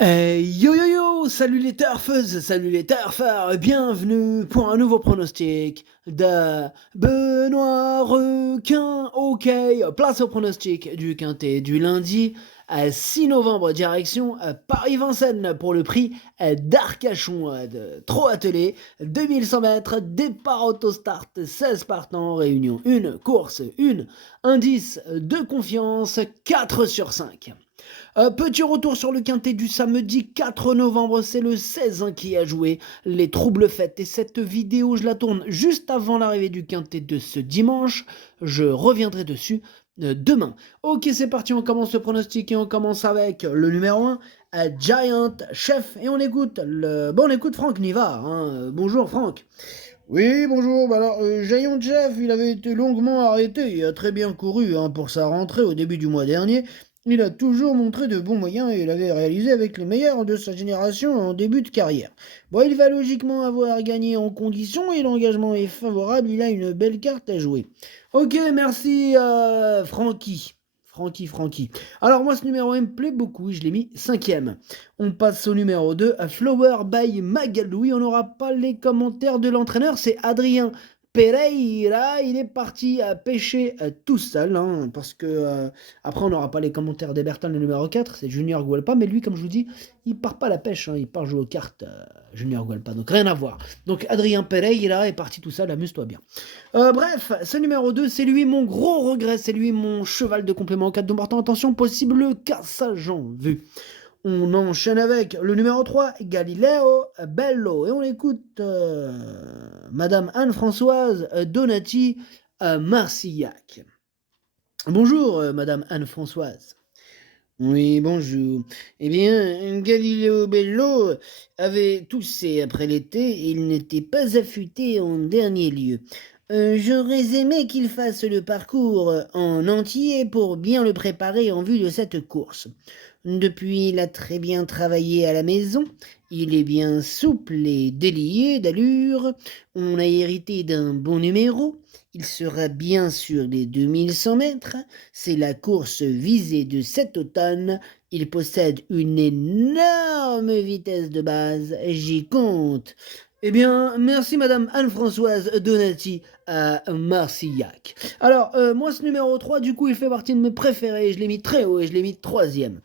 Yo yo yo, salut les turfeuses, salut les turfeurs, bienvenue pour un nouveau pronostic de Benoît Requin. Ok, place au pronostic du quintet du lundi 6 novembre, direction Paris-Vincennes pour le prix d'Arcachon de Trot Attelé, 2100 mètres, départ autostart, 16 partants, réunion 1, course 1, indice de confiance 4 sur 5. Petit retour sur le quintet du samedi 4 novembre, c'est le 16 qui a joué les troubles fêtes. Et cette vidéo, je la tourne juste avant l'arrivée du quintet de ce dimanche. Je reviendrai dessus demain. Ok, c'est parti, on commence le pronostic et on commence avec le numéro 1, Giant Chef. Et on écoute on écoute Franck Nivard. Bonjour Franck. Oui, bonjour. Giant Jeff, il avait été longuement arrêté et a très bien couru pour sa rentrée au début du mois dernier. Il a toujours montré de bons moyens et il avait réalisé avec les meilleurs de sa génération en début de carrière. Bon, il va logiquement avoir gagné en condition et l'engagement est favorable. Il a une belle carte à jouer. Ok, merci Francky. Francky. Alors moi ce numéro 1 me plaît beaucoup, je l'ai mis 5ème. On passe au numéro 2, à Flower by Magalou. On n'aura pas les commentaires de l'entraîneur, c'est Adrien Pereira. Il est parti à pêcher tout seul, parce que après on n'aura pas les commentaires d'Eberton, le numéro 4, c'est Junior Guelpa, mais lui comme je vous dis, il part pas à la pêche, il part jouer aux cartes, Junior Guelpa, donc rien à voir. Donc Adrien Pereira est parti tout seul, amuse-toi bien. Bref, ce numéro 2, c'est lui mon gros regret, c'est lui mon cheval de complément en cas de portant. Attention, possible cassage en vue. On enchaîne avec le numéro 3, Galileo Bello. Et on écoute Madame Anne-Françoise Donati Marcillac. Bonjour, Madame Anne-Françoise. Oui, bonjour. Eh bien, Galileo Bello avait toussé après l'été et il n'était pas affûté en dernier lieu. J'aurais aimé qu'il fasse le parcours en entier pour bien le préparer en vue de cette course. Depuis, il a très bien travaillé à la maison. Il est bien souple et délié d'allure. On a hérité d'un bon numéro. Il sera bien sur les 2100 mètres. C'est la course visée de cet automne. Il possède une énorme vitesse de base. J'y compte. Eh bien, merci Madame Anne-Françoise Donati à Marcillac. Alors, moi, ce numéro 3, du coup, il fait partie de mes préférés. Je l'ai mis très haut et je l'ai mis 3ème.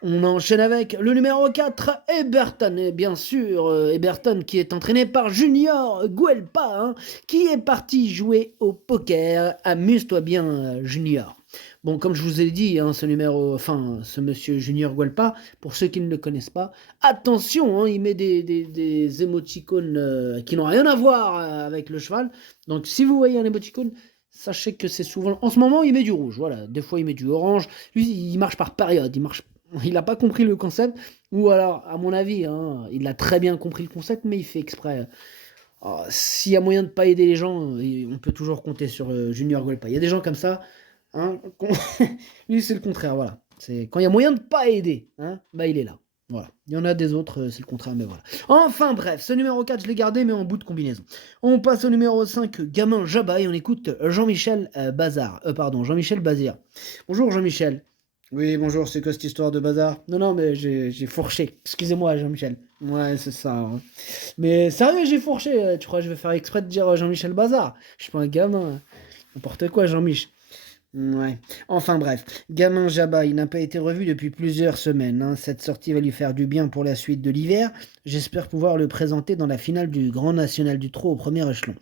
On enchaîne avec le numéro 4, Eberton. Et bien sûr, Eberton qui est entraîné par Junior Guelpa, qui est parti jouer au poker. Amuse-toi bien, Junior. Bon, comme je vous ai dit, ce monsieur Junior Guelpa, pour ceux qui ne le connaissent pas, attention, il met des émoticônes qui n'ont rien à voir avec le cheval. Donc, si vous voyez un émoticône, sachez que c'est souvent. En ce moment, il met du rouge. Voilà, des fois, il met du orange. Lui, il marche par période. Il n'a pas compris le concept. Ou alors, à mon avis, il a très bien compris le concept, mais il fait exprès. S'il y a moyen de ne pas aider les gens, on peut toujours compter sur Junior Guelpa. Il y a des gens comme ça. Lui, c'est le contraire. Voilà. C'est quand il y a moyen de ne pas aider, il est là. Voilà. Il y en a des autres, c'est le contraire, mais voilà. Enfin bref, ce numéro 4, je l'ai gardé, mais en bout de combinaison. On passe au numéro 5, Gamin Jabba, et on écoute Jean-Michel Jean-Michel Bazir. Bonjour Jean-Michel. Oui, bonjour, c'est quoi cette histoire de bazar? Non, mais j'ai fourché. Excusez-moi, Jean-Michel. Ouais, c'est ça. Mais sérieux, j'ai fourché. Tu crois que je vais faire exprès de dire Jean-Michel Bazar? Je suis pas un gamin. N'importe quoi, Jean-Mich. Ouais. Enfin bref, Gamin Jabba, il n'a pas été revu depuis plusieurs semaines. Cette sortie va lui faire du bien pour la suite de l'hiver. J'espère pouvoir le présenter dans la finale du Grand National du Trot au premier échelon.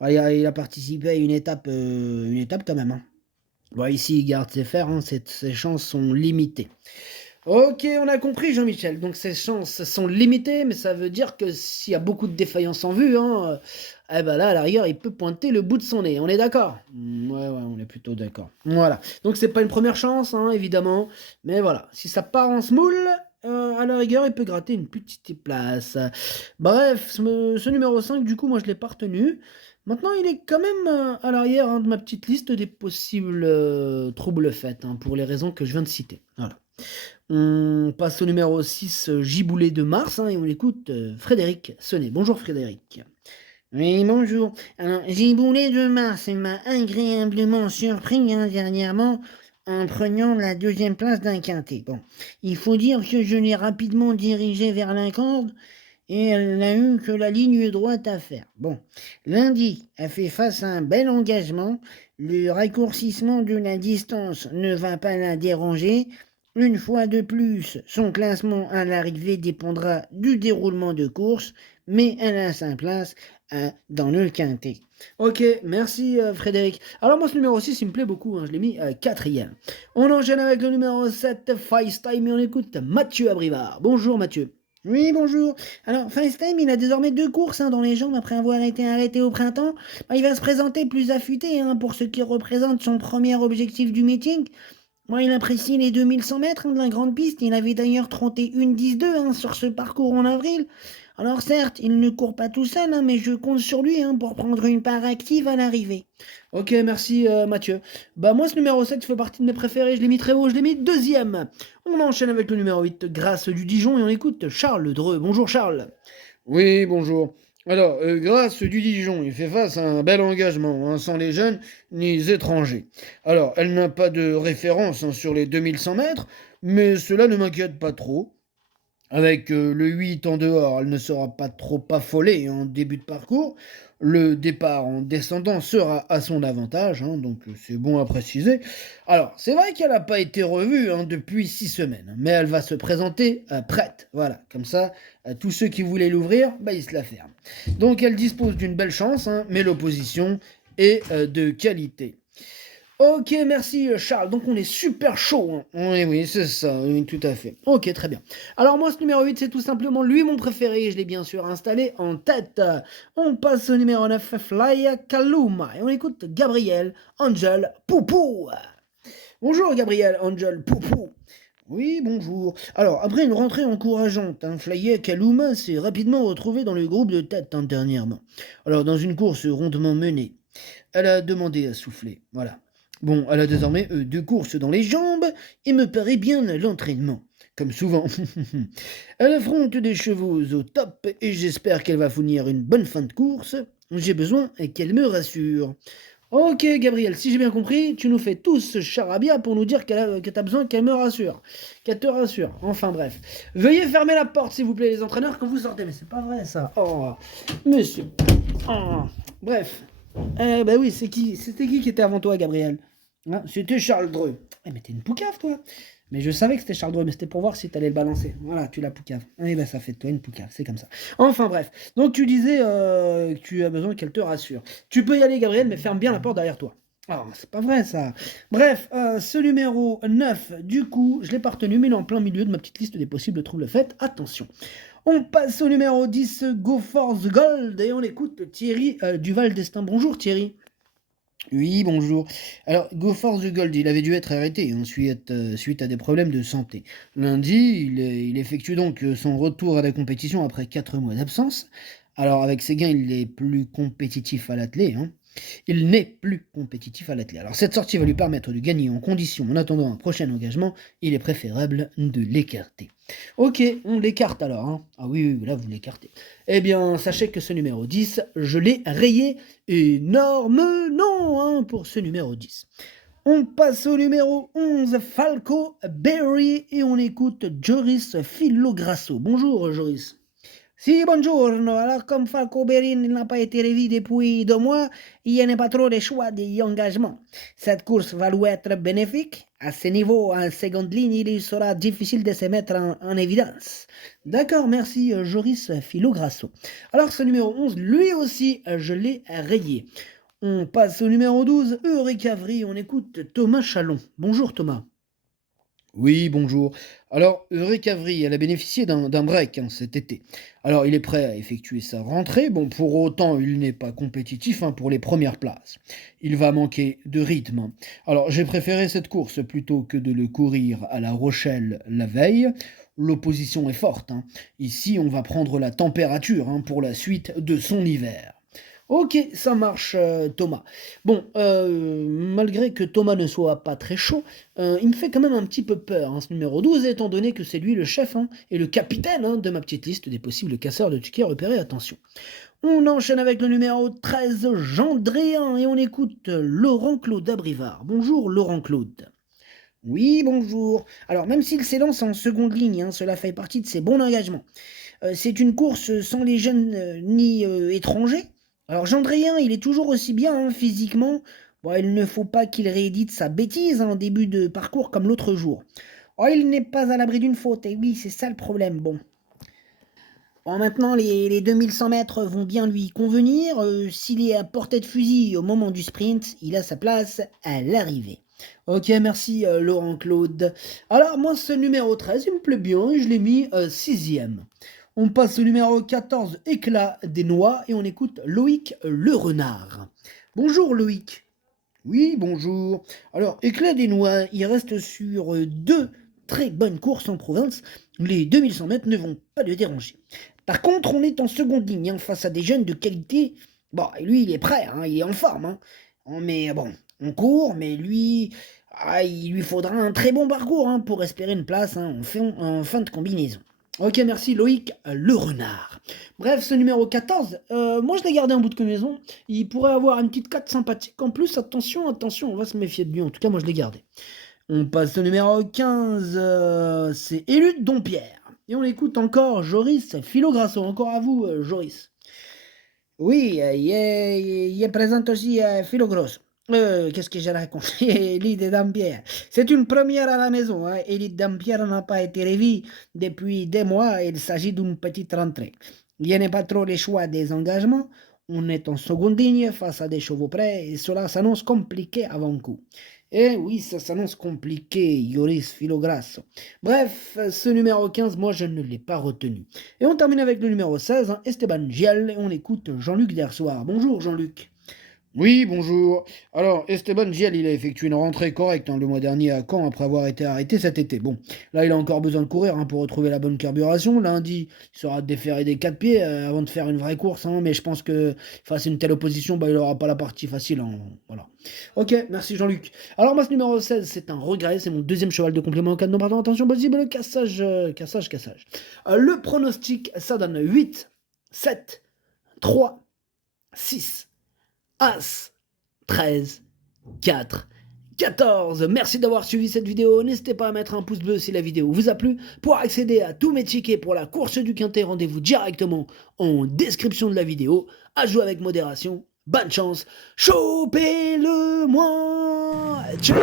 Il a participé à une étape quand même. Bon, ici, il garde ses fers, ses chances sont limitées. Ok, on a compris, Jean-Michel. Donc ses chances sont limitées, mais ça veut dire que s'il y a beaucoup de défaillances en vue, là, à la rigueur, il peut pointer le bout de son nez. On est d'accord? Ouais, on est plutôt d'accord. Voilà. Donc c'est pas une première chance, évidemment. Mais voilà, si ça part en smoule, à la rigueur, il peut gratter une petite place. Bref, ce numéro 5, du coup, moi, je l'ai pas retenu. Maintenant, il est quand même à l'arrière de ma petite liste des possibles troubles faits, pour les raisons que je viens de citer. Voilà. On passe au numéro 6, Giboulé de Mars, et on écoute Frédéric Sonnet. Bonjour Frédéric. Oui, bonjour. Alors, Giboulé de Mars, il m'a agréablement surpris dernièrement. en prenant la deuxième place d'un quintet. Bon, il faut dire que je l'ai rapidement dirigé vers la corde et elle n'a eu que la ligne droite à faire. Bon, lundi a fait face à un bel engagement. Le raccourcissement de la distance ne va pas la déranger. Une fois de plus, son classement à l'arrivée dépendra du déroulement de course, mais elle a sa place dans le quintet. Ok, merci Frédéric. Alors moi ce numéro 6 il me plaît beaucoup, hein, je l'ai mis quatrième. On enchaîne avec le numéro 7, FaceTime, et on écoute Mathieu Abrivard. Bonjour Mathieu. Oui, bonjour. Alors, FaceTime, il a désormais 2 courses dans les jambes après avoir été arrêté au printemps. Il va se présenter plus affûté pour ce qui représente son premier objectif du meeting. Il apprécie les 2100 mètres de la grande piste. Il avait d'ailleurs 31-10-2 sur ce parcours en avril. Alors certes, il ne court pas tout seul, mais je compte sur lui pour prendre une part active à l'arrivée. Ok, merci Mathieu. Bah moi ce numéro 7 fait partie de mes préférés, je l'ai mis très haut, je l'ai mis deuxième. On enchaîne avec le numéro 8, Grâce du Dijon, et on écoute Charles Dreux. Bonjour Charles. Oui, bonjour. Alors, Grâce du Dijon, il fait face à un bel engagement, sans les jeunes ni les étrangers. Alors, elle n'a pas de référence sur les 2100 mètres, mais cela ne m'inquiète pas trop. Avec le 8 en dehors, elle ne sera pas trop affolée en début de parcours. Le départ en descendant sera à son avantage, donc c'est bon à préciser. Alors, c'est vrai qu'elle n'a pas été revue depuis 6 semaines, mais elle va se présenter prête. Voilà, comme ça, tous ceux qui voulaient l'ouvrir, ils se la ferment. Donc, elle dispose d'une belle chance, mais l'opposition est de qualité. Ok, merci Charles. Donc on est super chaud. Oui, oui, c'est ça, oui, tout à fait. Ok, très bien. Alors moi, ce numéro 8, c'est tout simplement lui mon préféré. Je l'ai bien sûr installé en tête. On passe au numéro 9, Fly Kaluma. Et on écoute Gabriel Angel Poupou. Bonjour Gabriel Angel Poupou. Oui, bonjour. Alors, après une rentrée encourageante, Flyer Kaluma s'est rapidement retrouvé dans le groupe de tête dernièrement. Alors, dans une course rondement menée, elle a demandé à souffler. Voilà. Bon, elle a désormais 2 courses dans les jambes et me paraît bien l'entraînement. Comme souvent. Elle affronte des chevaux au top et j'espère qu'elle va fournir une bonne fin de course. J'ai besoin qu'elle me rassure. Ok Gabriel, si j'ai bien compris, tu nous fais tous ce charabia pour nous dire que t'as besoin qu'elle me rassure. Qu'elle te rassure. Enfin bref. Veuillez fermer la porte s'il vous plaît les entraîneurs quand vous sortez. Mais c'est pas vrai ça. Oh, monsieur. Oh. Bref. Oui, c'était qui était avant toi Gabriel? C'était Charles Dreux. Mais t'es une poucave, toi. Mais je savais que c'était Charles Dreux, mais c'était pour voir si t'allais le balancer. Voilà, tu la poucave. Ça fait de toi une poucave, c'est comme ça. Enfin bref. Donc tu disais que tu as besoin qu'elle te rassure. Tu peux y aller, Gabriel, mais ferme bien la porte derrière toi. Ah, c'est pas vrai ça. Bref, ce numéro 9, du coup, je l'ai pas retenu, mais il est en plein milieu de ma petite liste des possibles troubles faits. Attention. On passe au numéro 10, Go for the Gold, et on écoute Thierry Duval d'Estaing. Bonjour Thierry. Oui, bonjour. Alors, Go Force the Gold, il avait dû être arrêté suite à des problèmes de santé. Lundi, il effectue donc son retour à la compétition après 4 mois d'absence. Alors, avec ses gains, il est plus compétitif à l'attelé. Il n'est plus compétitif à l'attelé. Alors, cette sortie va lui permettre de gagner en condition en attendant un prochain engagement. Il est préférable de l'écarter. Ok, on l'écarte alors. Ah oui, là vous l'écartez. Eh bien, sachez que ce numéro 10, je l'ai rayé. Énorme nom pour ce numéro 10. On passe au numéro 11, Falco Berry, et on écoute Joris Filograsso. Bonjour Joris. Si, buongiorno. Alors, comme Falco Berin n'a pas été revu depuis 2 mois, il n'y a pas trop de choix d'engagement. Cette course va lui être bénéfique. À ce niveau, en seconde ligne, il sera difficile de se mettre en évidence. D'accord, merci Joris Filograsso. Alors, ce numéro 11, lui aussi, je l'ai rayé. On passe au numéro 12, Eureka Vry, on écoute Thomas Chalon. Bonjour Thomas. Oui, bonjour. Alors, Eureka Vry, elle a bénéficié d'un break cet été. Alors, il est prêt à effectuer sa rentrée. Bon, pour autant, il n'est pas compétitif pour les premières places. Il va manquer de rythme. Alors, j'ai préféré cette course plutôt que de le courir à La Rochelle la veille. L'opposition est forte. Ici, on va prendre la température pour la suite de son hiver. Ok, ça marche Thomas. Bon, malgré que Thomas ne soit pas très chaud, il me fait quand même un petit peu peur, ce numéro 12, étant donné que c'est lui le chef et le capitaine de ma petite liste des possibles casseurs de tickets repérés. Attention. On enchaîne avec le numéro 13, Gendréen, et on écoute Laurent Claude Abrivard. Bonjour Laurent Claude. Oui, bonjour. Alors, même s'il s'élance en seconde ligne, hein, cela fait partie de ses bons engagements. C'est une course sans les jeunes ni étrangers. Alors, Gendrien, il est toujours aussi bien hein, physiquement. Bon, il ne faut pas qu'il réédite sa bêtise hein, en début de parcours comme l'autre jour. Oh, il n'est pas à l'abri d'une faute, et oui, c'est ça le problème. Bon, maintenant, les 2100 mètres vont bien lui convenir. S'il est à portée de fusil au moment du sprint, il a sa place à l'arrivée. Ok, merci Laurent Claude. Alors moi ce numéro 13, il me plaît bien et je l'ai mis sixième. On passe au numéro 14, Éclat des Noix, et on écoute Loïc le Renard. Bonjour Loïc. Oui, bonjour. Alors, Éclat des Noix, il reste sur deux très bonnes courses en province. Les 2100 mètres ne vont pas le déranger. Par contre, on est en seconde ligne hein, face à des jeunes de qualité. Bon, et lui, il est prêt, hein, il est en forme. Hein. Mais bon, on court, mais lui, il lui faudra un très bon parcours hein, pour espérer une place hein, en fin de combinaison. Ok, merci Loïc le Renard. Bref, ce numéro 14, moi je l'ai gardé en bout de combinaison. Il pourrait avoir une petite cote sympathique. En plus, attention, on va se méfier de lui. En tout cas, moi je l'ai gardé. On passe au numéro 15, c'est Élude Dompierre. Et on écoute encore Joris Filograsso. Encore à vous, Joris. Oui, il est présent aussi Philo Grosso. Qu'est-ce que j'ai raconté? Elite Dampierre. C'est une première à la maison. Hein. Elite Dampierre n'a pas été revue depuis des mois. Il s'agit d'une petite rentrée. Il n'y a pas trop les choix des engagements. On est en seconde ligne face à des chevaux prêts et cela s'annonce compliqué avant coup. Eh oui, ça s'annonce compliqué, Yoris Filograsso. Bref, ce numéro 15, moi je ne l'ai pas retenu. Et on termine avec le numéro 16, hein, Esteban Gial, et on écoute Jean-Luc Dersoir. Bonjour Jean-Luc. Oui, bonjour. Alors, Esteban Gial, il a effectué une rentrée correcte hein, le mois dernier à Caen après avoir été arrêté cet été. Bon, là, il a encore besoin de courir hein, pour retrouver la bonne carburation. Lundi, il sera déféré des 4 pieds avant de faire une vraie course. Hein, mais je pense que face à une telle opposition, bah, il n'aura pas la partie facile. Hein, voilà. Ok, merci Jean-Luc. Alors, moi, ce numéro 16, c'est un regret. C'est mon deuxième cheval de complément en cas de non-pardon. Attention possible, cassage. Le pronostic, ça donne 8, 7, 3, 6. As, 13, 4, 14. Merci d'avoir suivi cette vidéo. N'hésitez pas à mettre un pouce bleu si la vidéo vous a plu. Pour accéder à tous mes tickets pour la course du Quintet, rendez-vous directement en description de la vidéo. À jouer avec modération. Bonne chance. Chopez-le moi. Ciao.